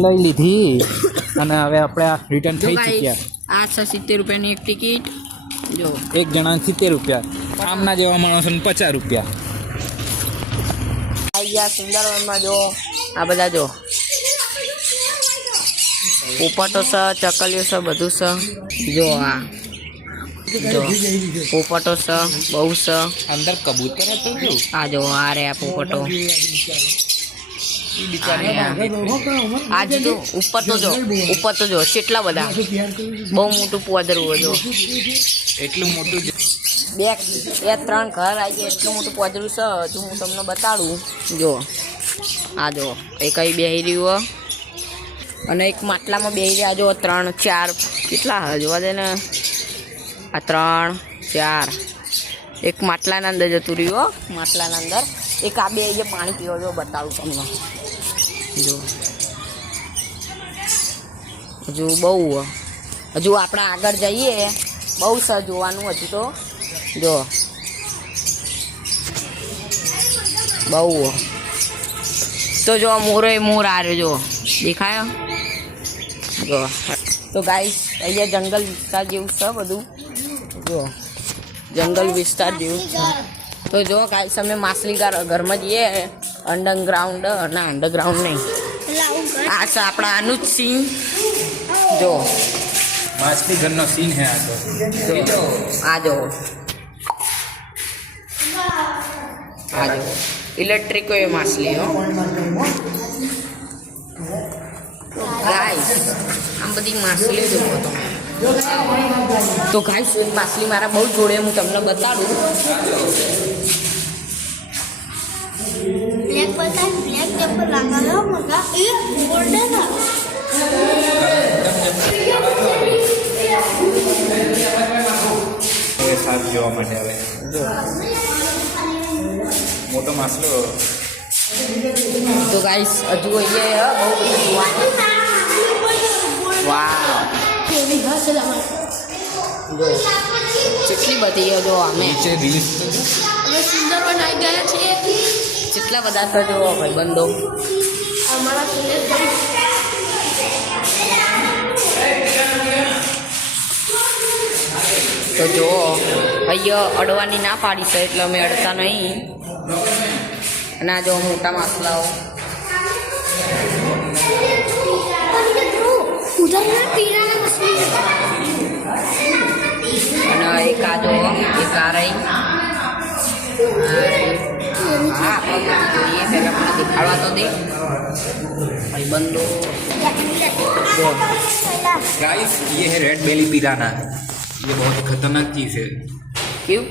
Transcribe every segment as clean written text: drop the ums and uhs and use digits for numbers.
લઈ લીધી અને હવે આપણે આ રિટર્ન થઈ ચૂક્યા. આ છે 70 રૂપિયાની એક ટિકિટ. જો એક જણા 70 રૂપિયા, આમના જેવા માણસોને 50 રૂપિયા. આવી ગયા સુંદરવનમાં. જો આ બધા જો પોપટો છે, ચકલીઓ છે, બધું છે. જો આ જો પોપટો છે, બહુ છે. અંદર કબૂતર હતું શું? આ જો આ રે આ પોપટો. આજ તો ઉપર તો જો કેટલા બધા, બહુ મોટું પોદરું. જો એટલું મોટું બે ત્રણ ઘર આવી ગયા, એટલું મોટું પોદરું છે. હજુ હું તમને બતાડું. જો આ જો એ કઈ બેહી રહ્યું અને એક માટલામાં બેહી રહ્યા. જો 3 4 કેટલા જોવા દે ને, આ 3 4 એક માટલાના અંદર જતું રહ્યું. માટલાના અંદર એક આ બે જે પાણી પીવો. જો બતાવું તમને. જો હજુ બહુ, હજુ આપણે આગળ જઈએ, બહુ છે જોવાનું હજુ તો. જો બહુ તો જો મોર આ રહ્યો. જો દેખાયો? જો તો ગાઈસ અહીંયા જંગલ વિસ્તાર જેવું છે બધું. જો જંગલ વિસ્તાર જેવું છે. તો જો ગાઈસ અમે માછલી ઘરમાં જઈએ, અંડરગ્રાઉન્ડ ના અંડરગ્રાઉન્ડ નહીં, આ છે આપણા આનું જ સીન. જો માછલી ઘરનો સીન હે આ તો. આ જો ઇલેક્ટ્રિક હોય માછલી. હો ગાઈસ આમ બધી માછલી જોવો તો ગાઈસ એક માછલી મારા બહુ જોડે, હું તમને બતાડું. સાપ જોવા માટે આવે. મોટો માછલો. તો ગાઈસ હજુ અહીંયા બહુ બધું જોવાનું. વાવ જો કેટલી બધી જો અમે સુંદરવન આવી ગયા છીએ. કેટલા બધા તો જો ભાઈબંધો. તો જો અહીંયા અડવાની ના પાડી છે એટલે અમે અડતા નહીં. અને આ જો મોટા માછલાઓ. અને એક આ જો એક આ રહી. હા જોઈએ પહેલાં મને દેખાડવા તો દે ભાઈબંધો. गाइस ये है रेड बेली पिराना. ये बहुत खतरनाक चीज है. क्यों?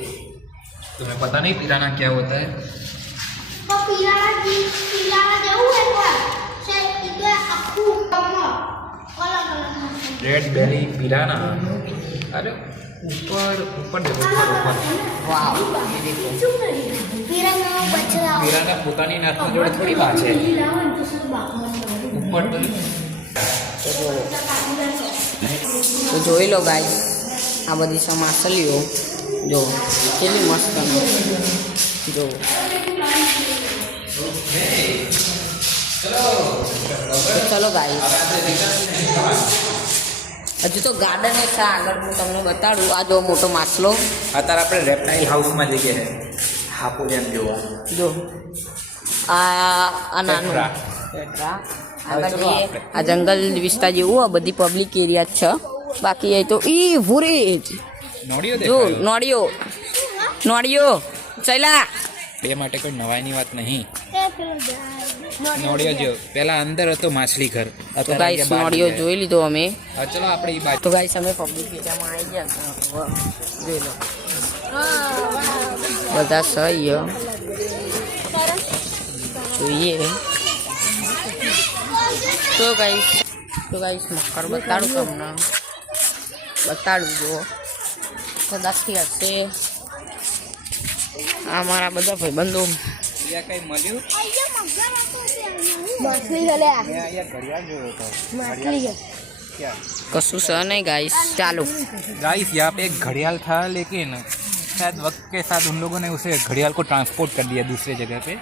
तुम्हें पता नहीं पिराना क्या होता है? रेड बेली पिराना. अरे ऊपर ऊपर देखो, ऊपर. વાવ पिराना પોતાની નાકના જોડે થોડી વાત છે. ઉપર તો જોઈ લો ગાઈસ, આ બધી છે માછલીઓ. જો કેટલી મસ્ત. જો ચલો ગાઈસ, હજુ તો ગાર્ડન છે આગળ, હું તમને બતાડું. આ જો મોટો માછલો. અત્યારે આપણે રેપ્ટાઇલ હાઉસમાં જઈએ છે હાપોલિયન જોવા. જો આ નાનું ટેટ્રા. આગળ જઈએ. આ જંગલ વિસ્તાર જેવું આ બધી પબ્લિક એરિયા છે. બાકી એ તો ઈ ભૂરી નોડિયો જો દેખાયો. નોડિયો ચલા. બે માટે કોઈ નવાઈની વાત નહીં. નોડિયો જો પેલા અંદર હતો માછલી ઘર. તો ગાઈસ નોડિયો જોઈ લીધો અમે. ચલો આપણે ઈ બાજુ. તો ગાઈસ અમે પબ્લિક એરિયામાં આવી ગયા. જોઈ લો બધા સહી જોઈએ. તો ગાઈસ મકર બતાડું તમને. બતાડું જો કદાચથી હશે. આ મારા બધા ભાઈબંધો. ત્યાં કઈ મળ્યું? કશું છે नहीं गाइस. चालू गाइस यहाँ पे एक घड़ियाल था, लेकिन शायद वक्त के साथ उन लोगों ने उसे घड़ियाल को ट्रांसपोर्ट कर दिया दूसरे जगह पे.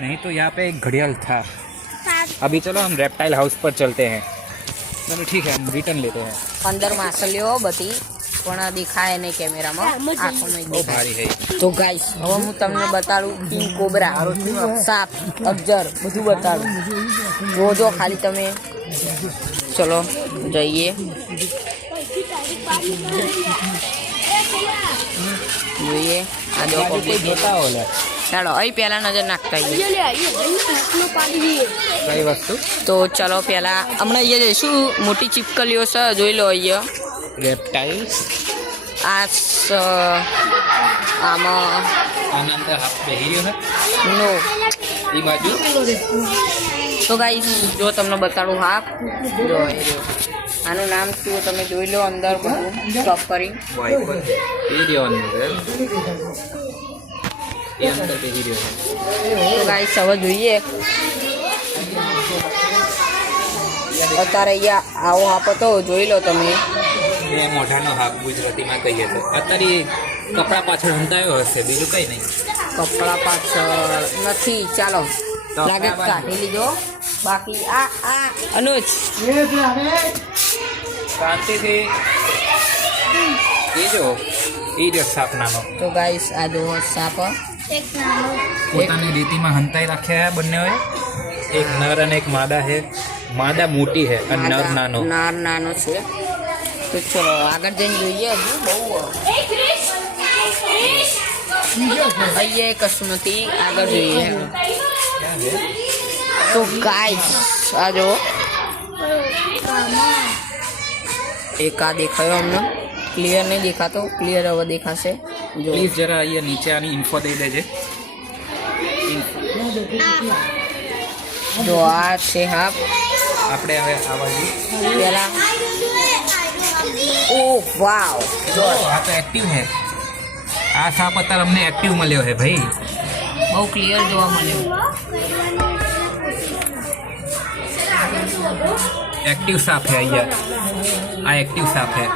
नहीं तो यहाँ पे एक घड़ियाल था. अभी चलो हम रेप्टाइल हाउस पर चलते हैं चलो ठीक है हम रिटर्न लेते हैं અંદર માછલીઓ બધી પણ દેખાય નહીં કેમેરામાં આંખોમાં वो भारी है તો ગાઈસ હવે હું તમને બતાડું કિંગ કોબરા સાપ અજગર બધું બતાડું જોજો ખાલી તમે ચલો જઈએ જોઈએ આ જો પબ્લિક बताओ ले ચાલો અહીં પહેલા નજર નાખતા આવીએ कई वस्तु તો ચલો પહેલા હમણાં અહીંયા જઈશું મોટી ચીપકલીઓ છે જોઈ લો અહીંયા रेप्टाइल्स આ આમાં आनंद हाथ बेहिरियो है નો ई बाजू તો ગાઈસ જો તમને બતાડું હા જો એ રહ્યો. આનું નામ શું તમે જોઈ લો અંદર બધું સ્ટોપ કરી वाइपर ये रियो अंदर ये अंदर बेहिरियो है તો ગાઈસ હવે જોઈએ અત્યારે અહીંયા આવો હાપ હતો જોઈ લો તમે ये मोઢાનો હાફ ગુજરાતીમાં કહીએ તો અત્યારે કપડા પાછળ હંતાયો હશે બીજું કઈ નહીં કપડા પાછળ નથી ચાલો તો લાગે કપડાં કાઢી લીધો બાકી આ અનુજ શાંતિથી એ જો એ જો સાપનાનો તો ગાઈસ આ જો સાપ પોતાની રીતિમાં હંતાઈ રાખ્યા છે બંનેઓએ એક નર અને એક માદા છે માદા મોટી છે અને નર નાનો નાર નાનો છે તો ચલો આગળ જઈને જોઈએ હજુ બહુ અહીંયા કશું નથી આગળ જોઈએ તો ગાઈસ આ જો એક આ દેખાયો અમને ક્લિયર નહીં દેખાતો ક્લિયર હવે દેખાશે જો પ્લીઝ જરા અહીંયા નીચે આની ઇન્ફો દઈ દેજે જો આ છે હાફ આપણે હવે આ બાજુ પેલા ઓ વાવ જો આ તો એક્ટિવ છે આ સાપ અત્યારે અમને એક્ટિવ મળ્યો છે ભાઈ બહુ ક્લિયર જોવા મળ્યો एक्टिव साफ है ये आ एक्टिव साफ है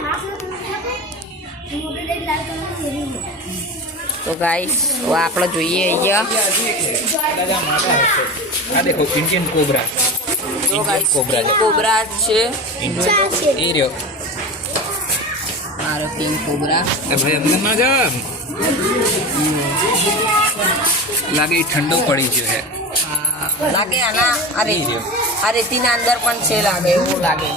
તો ગાઈસ હવે આપણે જોઈએ અહીંયા आ देखो इंडियन कोबरा તો इंडियन ગાઈસ कोबरा है કોબરા છે ये रियो મારો કિંગ કોબરા ए भाई अंदर ना जा लागे ये ठंडो पड़ी जो है લાગે આના આ રેતીના અંદર પણ છે લાગે એવું લાગે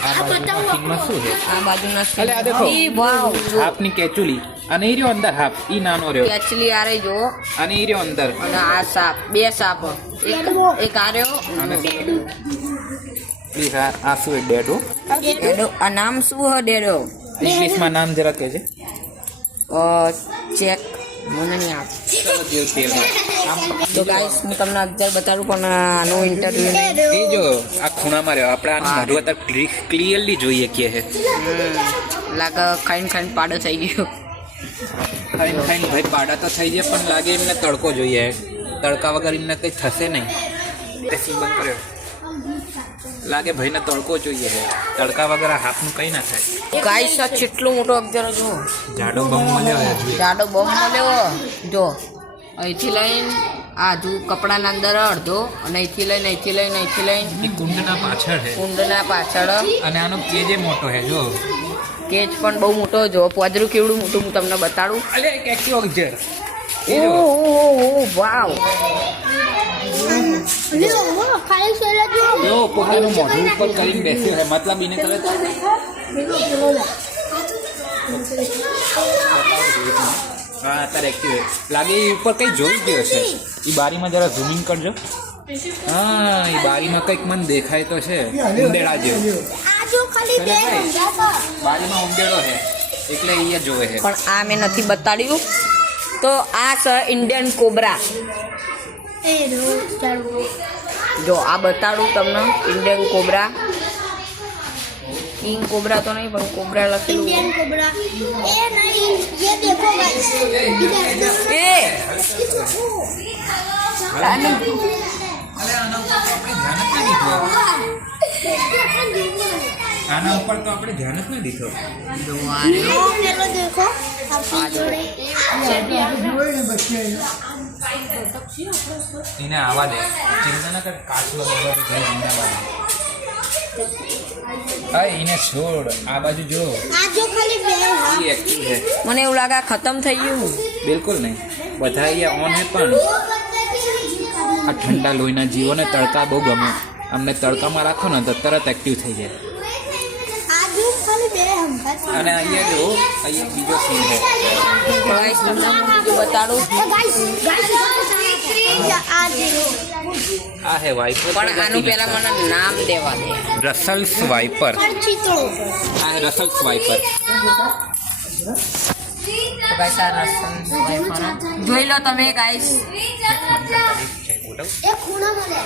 आ बाजू में શું છે આ બાજુના અલે આ દેખો. ઈ વાવ હાફની કેચુલી અને એ રહ્યો અંદર હાફ ઈ નાનો રહ્યો એકચ્યુઅલી આ રહી જો અને એ રહ્યો અંદર અને આ સાપ બે સાપ એક આ રહ્યો અને પ્લીઝ આ શું છે ડેડો એનો આ નામ શું હ ડેડો ઇંગ્લિશમાં નામ જરા કહેજે ચેક મને નહીં આવે ચલો જેવ તેલમાં તો ગાઈસ હું તમને અગર બતાડું પણ આનું ઇન્ટરવ્યુ નહીં એ જો આ ખૂણામાં રહ્યો આપણે આનું મોઢું અત્યારે ક્લિયરલી જોઈએ કે છે લાગે ખાઈને ખાઈને પાડો થઈ ગયો ખાઈને ખાઈને ભાઈ પાડા તો થઈ જાય પણ લાગે એમને તડકો જોઈએ તડકા વગર એમને કંઈ થશે નહીં તે સિંબન કર્યો લાગે ભાઈને તડકો જોઈએ છે તડકા વગર આ હાથનું કંઈ ના થાય ગાઈસ આ કેટલો મોટો અગર જો જાડો બમ મળ્યો છે જોઈએ જાડો બોમ્બ મળ્યો જો અહીંથી લઈને આ હજુ કપડાના અંદર અડધો અને અહીંથી લઈને એ કુંડના પાછળ છે કુંડના પાછળ અને આનો કેજે મોટો છે જો કેચ પણ બહુ મોટો જો પોદરું કેવડું મોટું હું તમને બતાડું અલે એક એક્ટિવ અગજર ઓહ વાવ જો પોતાનું મોઢું ઉપર કરીને બેસ્યો છે મતલબ એને કરે હા અત્યારે એક્ટિવ લાગે એ ઉપર કંઈ જોઈ ગયો છે એ બારીમાં જરા ઝૂમિંગ કરજો હા એ બારીમાં કંઈક મને દેખાય તો છે ઉંદેડા જેવું બારીમાં ઉંદેડો છે એટલે અહીંયા જોવે છે પણ આ મેં નથી બતાડ્યું તો આ છે ઇન્ડિયન કોબરા જો આ બતાડું તમને ઇન્ડિયન કોબરા કિંગ કોબરા તો નહીં પણ કોબરા લખેલું इंडियन कोबरा ये नहीं ये देखो गाइस એ અલે આના ઉપર તો આપણે ધ્યાન જ નહીં દીધું આના ઉપર તો આપણે ધ્યાન જ નહીં દીધું જો આ રહ્યો. ये देखो आप जोड़े એને આવા દે ચિંતા ના કર કાચનો જિંદાબાદ હા એને છોડ આ બાજુ જો આ જો ખાલી બે હા એ એક્ટિવ છે મને એવું લાગે આ ખતમ થઈ ગયું. બિલકુલ નહીં બધા અહીંયા ઓન હે પણ આ ઠંડા લોહીના જીવોને તડકા બહુ ગમે અમને તડકામાં રાખો ને તો તરત એક્ટિવ થઈ જાય આ જો ખાલી બે હંભા અને અહીંયા જો અહીંયા બીજો સીન છે તો ગાઈસ તમને હું બીજું બતાડું. આ જે આ હે વાઇપર પણ આનું પહેલા મને નામ દેવા દે. રસલ્સ વાઇપર ચિત્રો આ રસલ્સ વાઇપર તો ગાઈસ આ રસમ જોઈ લો તમે ગાઈસ. એ ખૂણા મળે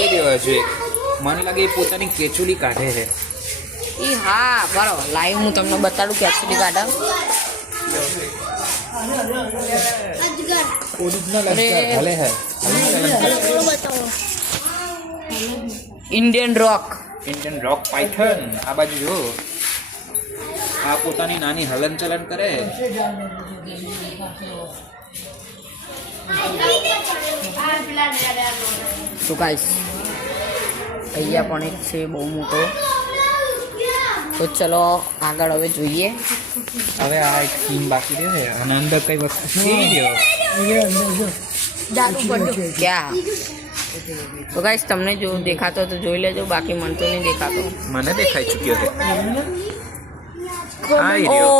એ રહ્યો છે મને લાગે એ પોતાની કેચુલી કાઢે છે ઈ હા બરો લાઈવ હું તમને બતાડું કે એકચ્યુઅલી કાઢા અજગર ઓરિજિનલ અરે. ભલે હે થોડો બતાવો ઇન્ડિયન રોક. ઇન્ડિયન રોક પાયથન આ બાજુ જો આ પોતાની નાની હલન ચલન કરે તો ગાઈસ અહીંયા પણ એક છે બહુ મોટો. તો ચલો આગળ હવે જોઈએ. હવે આ એક સીન બાકી રહ્યો છે અને અંદર કઈ વસ્તુ છે રહ્યો ક્યાં તો ગાઈસ તમને જો દેખાતો તો જોઈ લેજો બાકી મને તો નહીં દેખાતો. મને દેખાઈ ચૂક્યો છે આ ઓ રહ્યો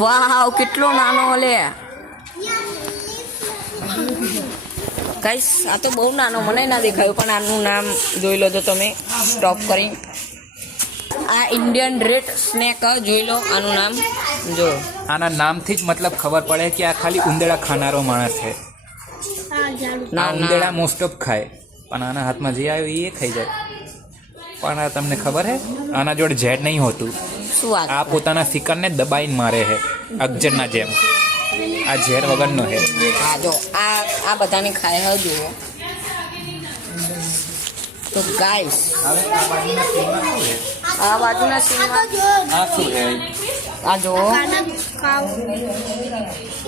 વાવ કેટલો નાનો લે ગાઈસ આ તો બહુ નાનો મને ના દેખાયું પણ આનું નામ જોઈ લો તો તમે સ્ટોપ કરી. આ ઇન્ડિયન રેડ સ્નેક જોઈ લો આનું નામ જો. આના નામથી જ મતલબ ખબર પડે કે આ ખાલી ઉંદેડા ખાનારો માણસ છે આ ઝાડુ આ ના ઉંદેડા ના મોસ્ટ ઓફ ખાય પણ આના હાથમાં જે આવ્યું એ ખાઈ જાય પણ આ તમને ખબર હે આના જોડે ઝેડ નહીં હોતું શું વાત આ પોતાના શિકારને દબાઈને મારે છે અગજરના જેમ આ ઝેર વગરનો છે હા જો આ બધાને ખાય હે જુઓ. તો ગાઈસ આ બાજુના સીનમાં જો આ શું છે આ જો કાના ખાવ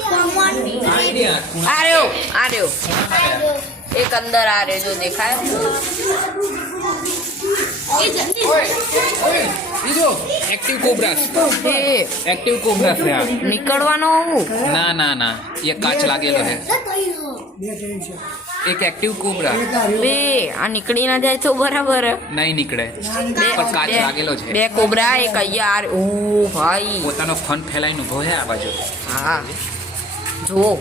કોમન આ રહ્યો એક અંદર આ રહ્યો જો દેખાય. એ જલ્દી બીજો એક્ટિવ કોબ્રાસ એ એક્ટિવ કોબ્રાસ છે આ નીકળવાનો હું ના ના ના એ કાચ લાગેલો છે એક એક્ટિવ કોબ્રા બે આ નીકળી ના જાય તો બરાબર. નહીં નીકળે પર કાચ લાગેલો છે બે કોબરા એક અહીંયા ઓ ભાઈ પોતાનો ફન ફેલાઈને ઉભો છે આ બાજુ હા જુઓ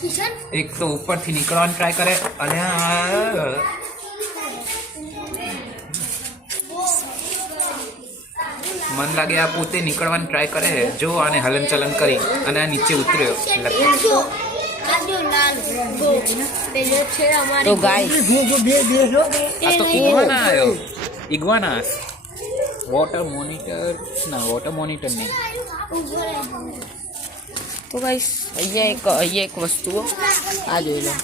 કિશન એક તો ઉપરથી નીકળવાનો ટ્રાય કરે અને મન લાગે આ પોતે નીકળવાનો ટ્રાય કરે છે જો આને હલન ચલન કરી અને આ નીચે ઉતર્યો જો આ જો લાલ ગો પેલો છે અમારી તો ગાઈસ આ તો ઇગ્વાના આવ્યો ઇગ્વાના વોટર મોનિટર ના વોટર મોનિટર નહીં ઉભો રહે તો ગાઈસ અહીંયા એક વસ્તુ આ જોઈ લો.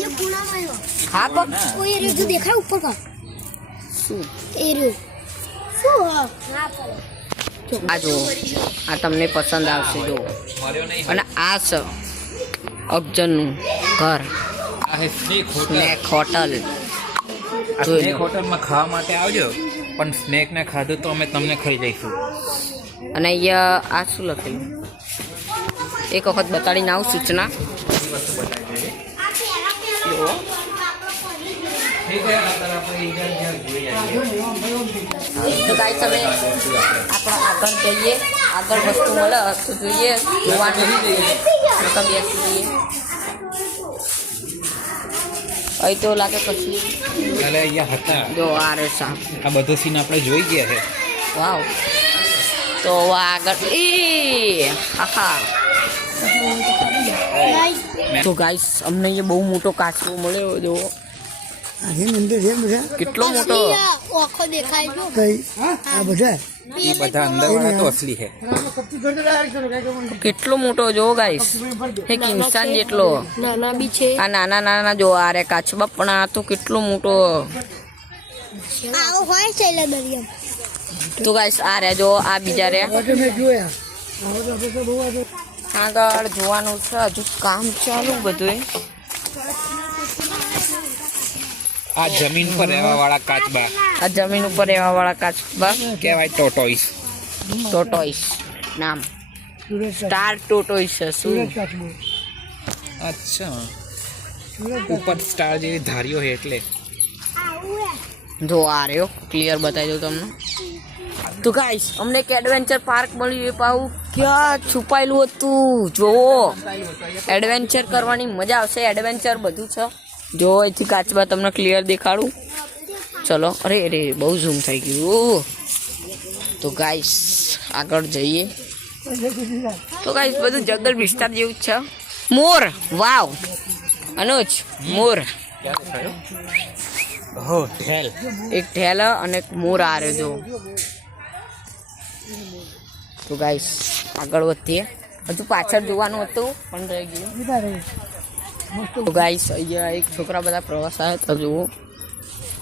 ये पूरा में હા પણ वो ये जो देखा है ऊपर का શું ये रे सो हां पर આ જો આ તમને પસંદ આવશે જો. મર્યો નહીં અને આ છે અગજનનું ઘર આ હે સ્નેક હોટલ સ્નેક હોટલ. આ જોઈ સ્નેક લો. હોટલમાં ખાવા માટે આવજો પણ સ્નેકને ખાધું તો અમે તમને ખાઈ જઈશું અને અહીંયા આ શું લખેલું એક વખત બતાડીને આવું સૂચના જુઓ. ઠીક છે આ તરફ આપણે ઈજાન જોઈ આવીએ તો ગાઈસ અમે આપણે આગળ જઈએ આગળ વસ્તુ મળે તો જોઈએ જોવાનું તો બેસી જઈએ. અહીં તો લાગે પછી એટલે અહીંયા હતા જો આ રે સાપ આ બધો સીન આપણે જોઈ ગયા છે વાવ. તો હવે આગળ એ આહા તો ગાઈસ અમને એ બહુ મોટો કાચબો મળ્યો જો કેટલો મોટો आंखों देखाई जो એ બધા અંદર વાળા તો અસલી છે કેટલો મોટો જો ગાઈસ એક ઇન્સાન જેટલો. नाना भी छे આ નાના નાના જો આ રે કાચબા પણ આ તો કેટલો મોટો. आओ होय चले दरिया તો ગાઈસ આ રે જો આ બીજા રે આગળ જોવાનું છે, હજુ કામ ચાલુ બધું. આ જમીન પર રહેવા વાળા કાચબા આ જમીન ઉપર રહેવા વાળા કાચબા કહેવાય ટોટોઈસ. ટોટોઈસ નામ સ્ટાર ટોટોઈસ છે શું? અચ્છા, ઉપર સ્ટાર જેવી ધારીઓ છે એટલે. જો આ રહ્યો ક્લિયર બતાવી દઉં તમને. તો ગાઈસ અમને એક એડવેન્ચર પાર્ક મળ્યું, એ પાછું ક્યાં છુપાયેલું હતું જોવો. એડવેન્ચર કરવાની મજા આવશે, એડવેન્ચર બધું છે. જો અહીંથી કાચબા તમને ક્લિયર દેખાડું. ચલો, અરે અરે બહુ ઝૂમ થઈ ગયું. તો ગાઈસ આગળ જઈએ. તો ગાઈસ બધું જંગલ વિસ્તાર જેવું જ છે. મોર, વાવ અનુજ, મોર. ઓહ ઢેલ. એક ઢેલ અને એક મોર આ રહ્યો જો. તો ગાઈસ આગળ વધીએ. હજુ પાછળ જોવાનું હતું પણ રહી ગયું. તો ગાઈસ અહીંયા એક છોકરા બધા પ્રવાસ આવ્યા તો જુઓ.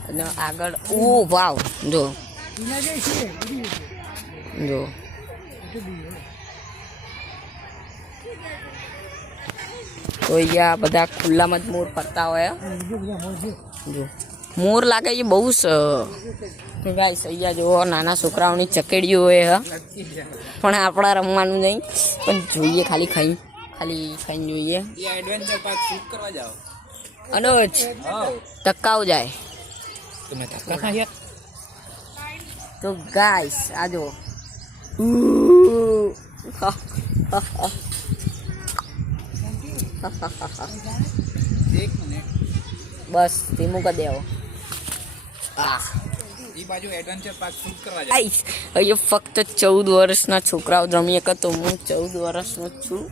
અને આગળ ઓ વાવ જો જો. તો અહીંયા બધા ખુલ્લામાં જ મોર ફરતા હોય જો. મોર લાગે એ બહુ ગાઈસ અહીંયા જુઓ નાના છોકરાઓની ચકેડીઓ હોય પણ આપણા રમવાનું નહીં, પણ જોઈએ ખાલી ખાઈને જોઈએ. એડવેન્ચર પાર્ક શૂટ કરવા જાઓ. અનુજ ધક્કાઓ જાય. તમે ધક્કા ખાયા? તો ગાઈસ આ જો એક મિનિટ બસ ધીમું કરી દેવો. એ બાજુ એડવેન્ચર પાર્ક શૂટ કરવા જાઓ. આઈસ અહીંયા ફક્ત 14 વર્ષના છોકરાઓ રમી શકે. તો હું 14 વર્ષનો જ છું.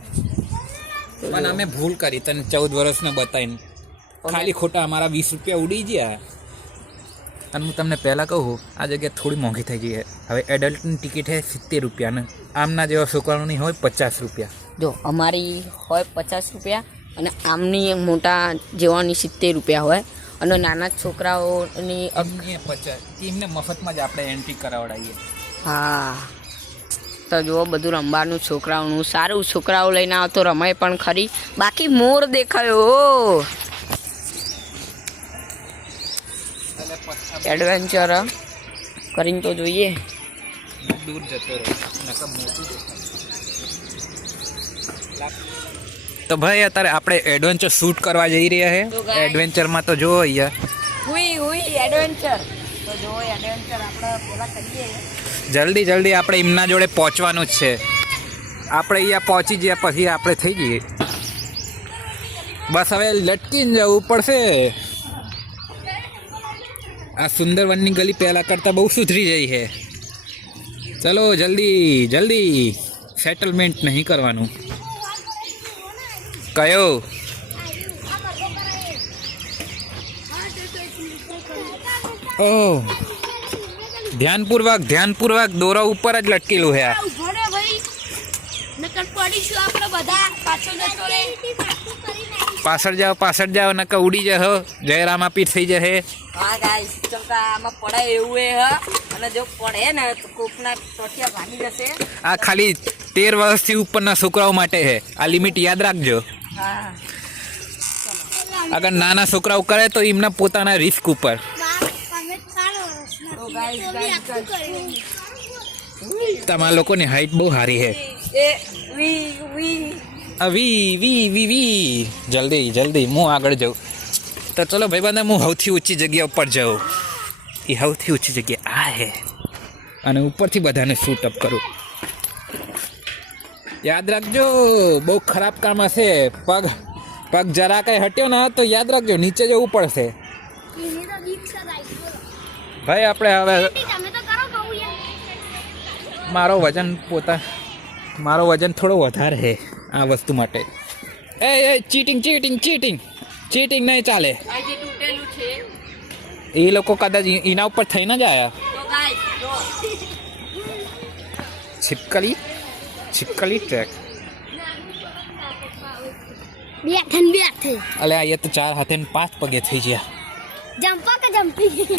પણ અમે ભૂલ કરી તને 14 વર્ષનો બતાવીને. ખાલી ખોટા અમારા 20 રૂપિયા ઉડી ગયા. અને હું તમને પહેલાં કહું, આ જગ્યા થોડી મોંઘી થઈ ગઈ છે. હવે એડલ્ટની ટિકિટ છે 70 રૂપિયાને. આમના જેવા છોકરાઓની હોય 50 રૂપિયા. જો અમારી હોય 50 રૂપિયા અને આમની મોટા જેવાની 70 રૂપિયા હોય. અને નાના છોકરાઓની 50. એમને મફતમાં જ આપણે એન્ટ્રી કરાવડાવીએ. હા તો જુઓ બધું રમવાનું છોકરાઓનું સારું. છોકરાઓ લઈને આવો તો રમાય પણ ખરી. બાકી મોર દેખાયો. એડવેન્ચર કરીને તો જોઈએ. દૂર જતો રહે. તો ભાઈ અત્યારે આપણે એડવેન્ચર શૂટ કરવા જઈ રહ્યા તો છે. guys. એડવેન્ચરમાં તો જો અહીંયા હુઈ એડવેન્ચર. તો જો એડવેન્ચર આપણે પેલા કરીએ. જલ્દી આપણે એમના જોડે પહોંચવાનું જ છે. આપણે અહીંયા પહોંચી ગયા પછી આપણે થઈ જઈએ. બસ હવે લટકીને જવું પડશે. આ સુંદરવનની ગલી પહેલાં કરતાં બહુ સુધરી જઈ છે. ચલો જલ્દી સેટલમેન્ટ નહીં કરવાનું. કયો ઓહ ધ્યાનપૂર્વક દોરા ઉપર જ લટકેલું છે. પાછળ જાઓ નકર ઉડી જશો. જયરામ આપી થઈ જશે. હા ગાઈસ ચમકા આમાં પડાય એવું એ હ. અને જો પડે ને તો કોકના ટોટિયા ભાગી જશે. આ ખાલી 13 વર્ષથી ઉપરના છોકરાઓ માટે છે. આ લિમિટ યાદ રાખજો. હા અગર નાના છોકરાઓ કરે તો એમના પોતાના રિસ્ક ઉપર. તો ગાઈસ તમારા લોકોની હાઈટ બહુ સારી છે. એ વી વી જલ્દી હું આગળ જાઉં. તો ચલો ભાઈબંધ, હું સૌથી ઊંચી જગ્યા ઉપર જાઉં. એ સૌથી ઊંચી જગ્યા આ છે. અને ઉપરથી બધાને શૂટ અપ કરું. યાદ રાખજો બહુ ખરાબ કામ હશે. પગ જરા કંઈ હટ્યો ને તો યાદ રાખજો નીચે જવું પડશે. ભાઈ આપણે હવે મારો વજન થોડો વધારે છે આ વસ્તુ માટે. એ ચીટિંગ નહીં ચાલે. તૂટેલું છે. એ લોકો કદાચ એના ઉપર થઈને જ આવ્યા. તો ગાઈસ જો छिपकली ट्रैक. બેઠે અલે આ તો 4 હાથે ને 5 પગે થઈ ગયા. જમ્પી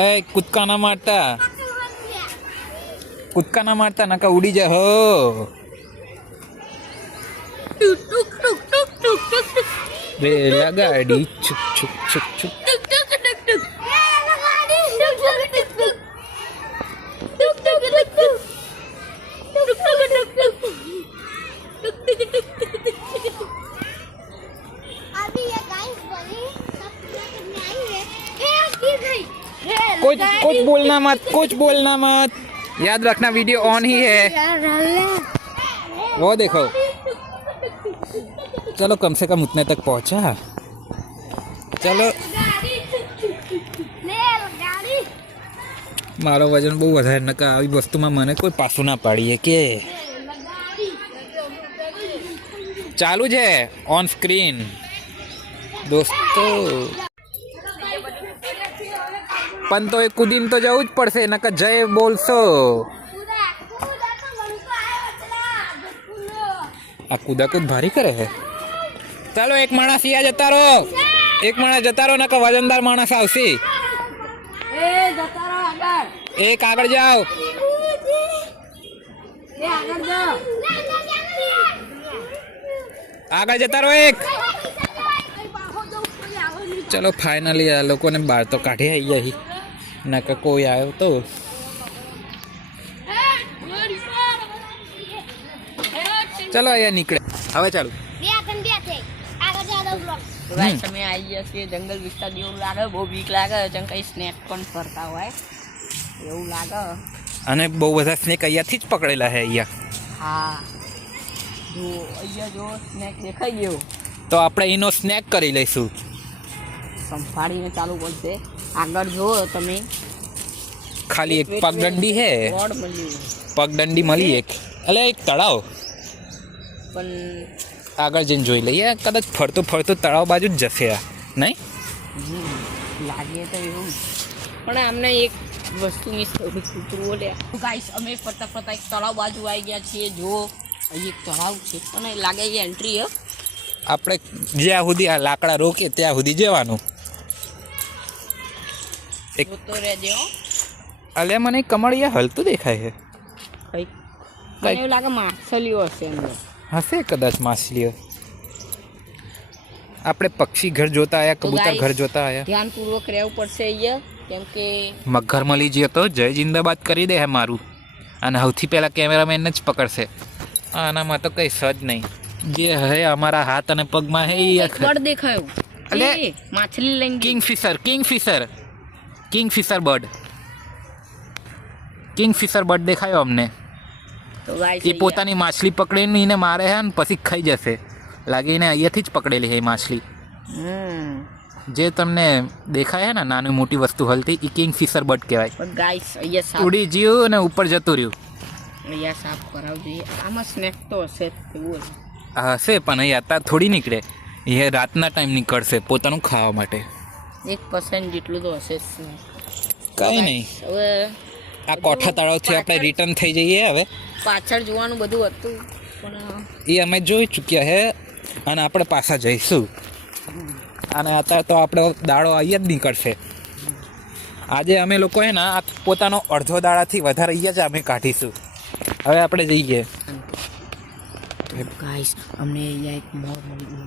એ કૂદકા ના મારતા. કૂદકા ના મારતા નકા ઉડી જાય હો. રેલા ગાડી છુક છુક છુક છુક. अभी ये गाइस बोली सब पूरा करने आएंगे गिर गई कुछ बोलना मत, कुछ बोलना मत. याद रखना वीडियो ऑन ही है. वो देखो. चलो कम से कम उतने तक पहुंचा. चलो. મારો વજન બહુ વધારે નકા આવી વસ્તુમાં મને કોઈ પાછું ના પાડીએ કે ચાલુ છે ઓન સ્ક્રીન દોસ્તો. પણ તો એ કૂદીને તો જવું જ પડશે નકા જય બોલશો. આ કૂદાકૂદ ભારી કરે છે. ચાલો એક માણસ અહીંયા જતા રહો, એક માણસ જતા રહો નકા વજનદાર માણસ આવશે. એક આગળ જાઓ. આગળ જતા રહો એક. ચલો ફાઇનલી આ લોકોને બહાર તો કાઢી આવી નકા કોઈ આવ્યો તો. ચલો અહીંયા નીકળે હવે ચાલુ. તો ગાઈસ અમે આવી ગયા છીએ જંગલ વિસ્તાર જેવું લાગે, બહુ બીક લાગે, જેમ કંઈ સ્નેક પણ ફરતા હોય એવું લાગે. અને બહુ બધા સ્નેક અહીંયાથી જ પકડેલા છે અહીંયા. હા જો અહીંયા જો સ્નેક દેખાઈ ગયો તો આપણે એનો સ્નેક કરી લઈશું. સંભાળીને ચાલુ પડશે. આગળ જો તમે ખાલી એક પગદંડી હે, રોડ મળ્યું, પગદંડી મળી એક. એટલે એક તળાવ પણ આગળ જઈને જોઈ લઈએ. કદાચ ફરતું ફરતું તળાવ બાજુ જ જશે આ, નહીં લાગે તો એવું. પણ અમને એક વસ્તુ મિસ થઈ, કૂતરું બોલ્યા. ગાઈસ અમે ફરતા ફરતા એક તળાવ બાજુ આવી ગયા છીએ. જો અહીં એક તળાવ છે અને લાગે એ એન્ટ્રી હે. આપણે જ્યાં સુધી આ લાકડા રોકીએ ત્યાં સુધી જવાનું. એક જોતો રહેજો. અલે મને કમળિયા હલતું દેખાય છે. કંઈક મને એવું લાગે માછલીઓ હશે અંદર. હશે કદાચ માછલીઓ. આપણે પક્ષી ઘર જોતા આવ્યા, કબૂતર ઘર જોતા આવ્યા. ધ્યાનપૂર્વક રહેવું પડશે અહીંયા, કેમ કે મગર મળી જઈએ તો જય જિંદાબાદ કરી દે હે મારું. અને સૌથી પહેલાં કેમેરામેનને જ પકડશે. આનામાં તો કંઈ સજ નહીં. જે હે અમારા હાથ અને પગમાં હે એ બર્ડ દેખાયો. અલે, એ માછલી લઈને Kingfisher, Kingfisher, Kingfisher bird, Kingfisher bird દેખાયો અમને. તો ગાઈસ એ પોતાની માછલી પકડીને એને મારે છે ને પછી ખાઈ જશે. લાગે એને અહીંયાથી જ પકડેલી છે એ માછલી. જે તમને દેખાય છે ને નાની મોટી વસ્તુ હલતી, એ કિંગફિશર બર્ડ કહેવાય. પણ ગાઈસ અહીંયા સાફ ઉડી ગયું અને ઉપર જતું રહ્યું. અહીંયા સાફ કરાવજો. આમાં સ્નેક તો હશે જ એવું હશે. હશે પણ અહીં અત્યારે થોડી નીકળે. એ રાતના ટાઈમ નીકળશે પોતાનું ખાવા માટે. 1% જેટલું તો હશે જ સ્નેક. કંઈ નહીં. હવે આ કોઠા તળાવથી આપણે રિટર્ન થઈ જઈએ. હવે પાછળ જોવાનું બધું હતું પણ એ અમે જોઈ ચૂક્યા છે અને આપણે પાછા જઈશું. અને અત્યારે તો આપણો દાડો અહીંયા જ નીકળશે. આજે અમે લોકો હે ને આ પોતાનો અડધો દાડાથી વધારે અહીંયા જ અમે કાઢીશું. હવે આપણે જઈએ. ગાઈસ અમને અહીંયા એક મોર મળી,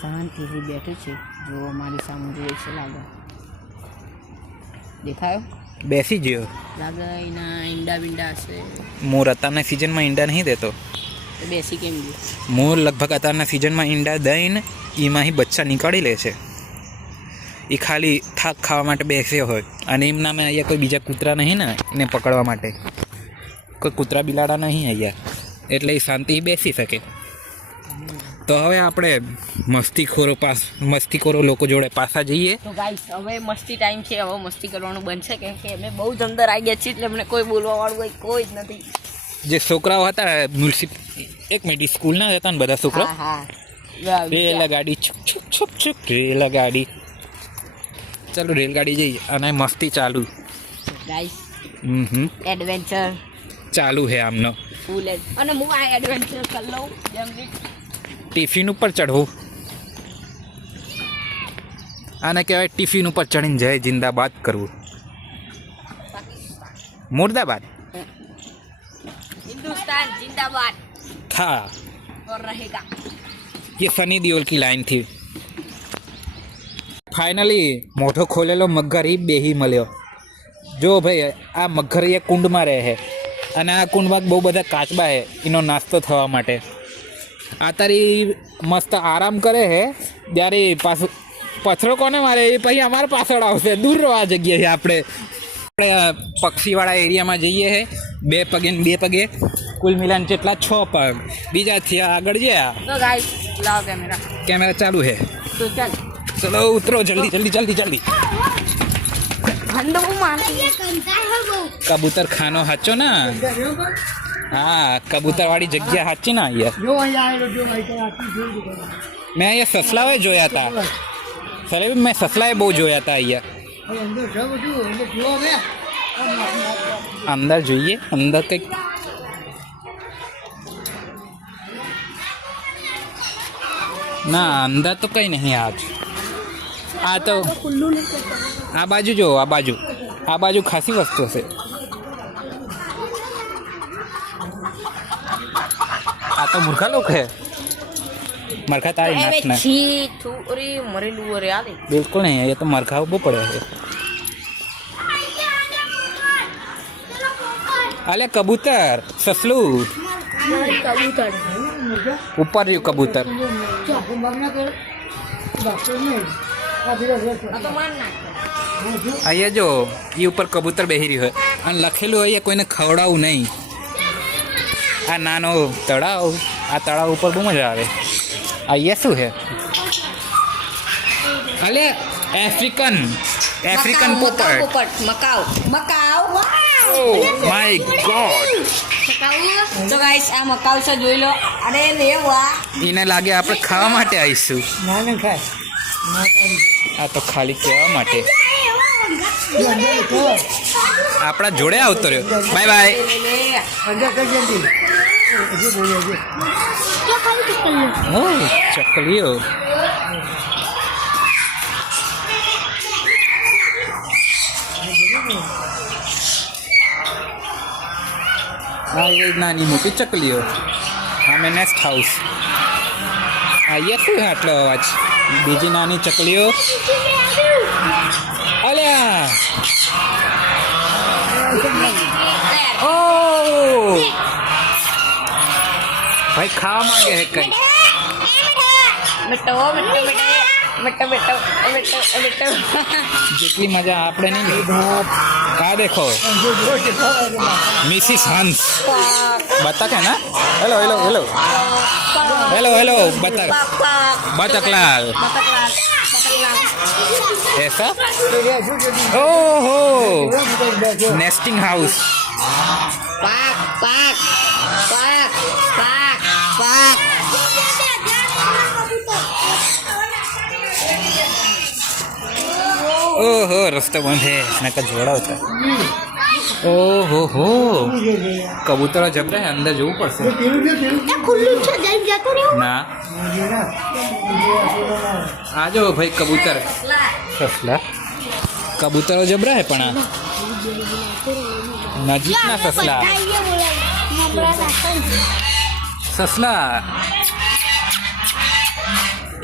શાંતિથી બેઠું છે. જો અમારી સામે જોઈએ છે, લાગે દેખાયો, બેસી ગયો. લાગે એના ઈંડા બીંડા હશે. મોર અત્યારના સિઝનમાં ઈંડા નહીં દેતો. તો બેસી કેમ ગયો? મોર લગભગ અત્યારના સિઝનમાં ઈંડા દઈને એમાંથી બચ્ચા નીકાળી લે છે. એ ખાલી થાક ખાવા માટે બેસ્યો હોય. અને એમના મેં અહીંયા કોઈ બીજા કૂતરા નહીં ને એને પકડવા માટે. કોઈ કૂતરા બિલાડા નહીં અહીંયા, એટલે એ શાંતિ બેસી શકે. તો હવે આપણે મસ્તીખોરો લોકો જોડે પાછા જઈએ. તો ગાઈસ હવે મસ્તી ટાઈમ છે. હવે મસ્તી કરવાનું બનશે, કેમ કે અમે બહુ જ અંદર આવી ગયા છીએ, એટલે અમને કોઈ બોલવાવાળું કોઈ જ નથી. જે છોકરાઓ હતા એક મિનિટ સ્કૂલના હતા ને બધા છોકરા. હા રેલગાડી છુક છુક છુક છુક રેલગાડી. ચાલો રેલગાડી જઈએ અને મસ્તી ચાલુ. ગાઈસ એડવેન્ચર ચાલુ છે આમનો. ફૂલ અને હું આ એડવેન્ચર કરી લઉં. જેમ કે ટિફિન ઉપર ચડવું. આને કહેવાય ટિફિન ઉપર ચડીને જય જિંદાબાદ કરવું. મુર્દાબાદ. पाकिस्तान जिंदाबाद था और रहेगा। ये सनी देओल की लाइन थी। ફાઇનલી મોઢો ખોલેલો મગર એ બેહી મળ્યો. જો ભાઈ આ મગર એ કુંડમાં રહે છે અને આ કુંડમાં બહુ બધા કાચબા છે એનો નાસ્તો થવા માટે. આ તારી મસ્ત આરામ કરે છે ત્યારે પાછું પથરો કોને મારે એ પછી અમારે પાછળ આવશે. દૂર રહો આ જગ્યાએ. આપણે પક્ષીવાળા એરિયામાં જઈએ છે. 2 પગે ને 2 પગે કુલ મિલાન જેટલા 6 પગ. બીજાથી આગળ ગયા. तो गाइस लाओ कैमरा કેમેરા ચાલુ છે. तो चल ચલો ઉતરો જલ્દી જલ્દી જલ્દી જલ્દી. ठंड को मारती है કંટાળ હો બહુ. કબૂતર ખાનો સાચો ને. હા કબૂતર વાળી જગ્યા સાચી ને અહીંયા. મેં અહીંયા સસલાએ જોયા હતા. સરે મેં સસલાએ બહુ જોયા હતા અહીંયા. અંદર જોઈએ અંદર કંઈક ના અંદર તો કંઈ નહીં. આ તો આ બાજુ જો આ બાજુ ખાસી વસ્તુ હશે. આ તો મૂર્ખા લોકો હે. મરઘા તારી નાખ ને. छी थोड़ी मरेलू रे आ दे બિલકુલ નહીં. એ તો મરઘા બહુ પડે છે. અલે કબૂતર સસલું कबूतर ઉપર રહ્યું કબૂતર. तो मारना અહીંયા જો એ ઉપર કબૂતર બેસી રહ્યું હોય અને લખેલું હોય કોઈને ખવડાવવું નહીં. આ નાનો તળાવ. આ તળાવ ઉપર બહુ મજા આવે. અહીંયા શું છે? અલે આફ્રિકન પોપટ. Macaw macaw my god. तो गाइस आ मकाओ से જોઈ લો. અરે રે વાહ એને લાગે આપણે ખાવા માટે આવીશું. આ તો ખાલી કહેવા માટે. આપણા જોડે આવતો રહ્યો. Bye bye. ચકલીઓ. હા એ નાની મોટી ચકલીઓ. અમે નેસ્ટ હાઉસ. અહીંયા શું આટલો અવાજ? બીજી નાની ચકલીઓ. અલ્યા ઓ ભાઈ ખાવા માંગે હે કઈ. બેટો બેટો બેટો બેટો બેટો બેટો જેટલી મજા આપણે નહીં. કા દેખો મિસિસ હંસ બતક હે ના. Hello hello hello hello hello બતક બતકલાલ ऐसा ओहो नेस्टिंग हाउस. पाक पाक पाक पाक पाक ओहो रास्ता बंद है. नका जोड़ा होता. ओहो हो कबूतर जबरे है. अंदर जવું પડશે. ખુલ્લું છે જઈ જતો રહ્યો. ના આ જો ભાઈ કબૂતર સસલા. કબૂતરો જબરા હે પણ આ નજીકના સસલા. સસલા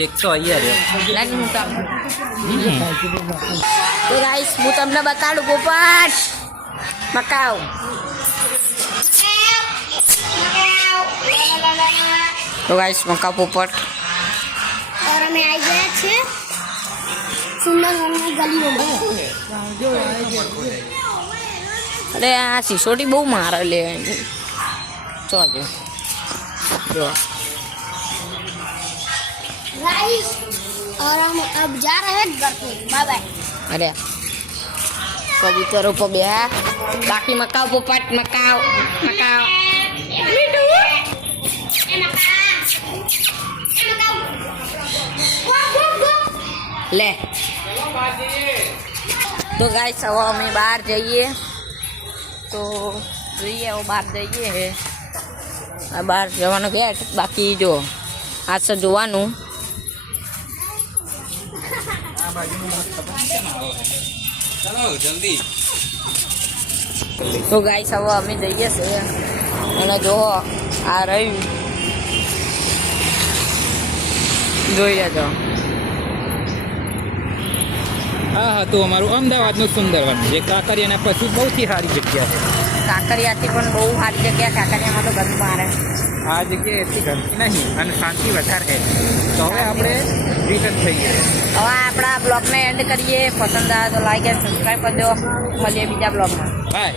એક તો અહીંયા રહ્યો. લાગી હું તમને તો ગાઈસ હું તમને બતાડું પોપટ મકાઉ. તો ગાઈસ મકાઉ પોપટ. और અમે આવી ગયા છે સુંદરવનની ગલીઓમાં. અરે આ સિસોટી બહુ મારે લે. ચોજો જો गाइस और हम अब जा रहे हैं घर पे. Bye bye. અરે કબૂતરો પર બે બાકી મકાઉ પોપટ મકાઉ મકાઉ લે. તો ગાઈસ હવે અમે બહાર જઈએ તો જોઈએ હવે બહાર જઈએ હે. આ બહાર જવાનો ગેટ બાકી જો આ છે જોવાનું. ચલો જલ્દી. તો ગાઈસ હવે અમે જઈએ છે અને જો આ રહ્યું જોઈ લેજો. આ હતું અમારું અમદાવાદનું સુંદરવન, જે કાંકરિયાના પછી બહુથી સારી જગ્યા છે. કાંકરિયાથી પણ બહુ સારી જગ્યા. કાંકરિયામાં તો ગંદ મારે. આ જગ્યાએ એટલી ગંદકી નહીં અને શાંતિ વધારે છે. તો હવે આપણે રિટર્ન થઈએ. હવે આપણા બ્લોગને એન્ડ કરીએ. પસંદ આવે તો લાઈક એન્ડ સબસ્ક્રાઈબ કરી દો. મળીએ બીજા બ્લોગમાં. બાય.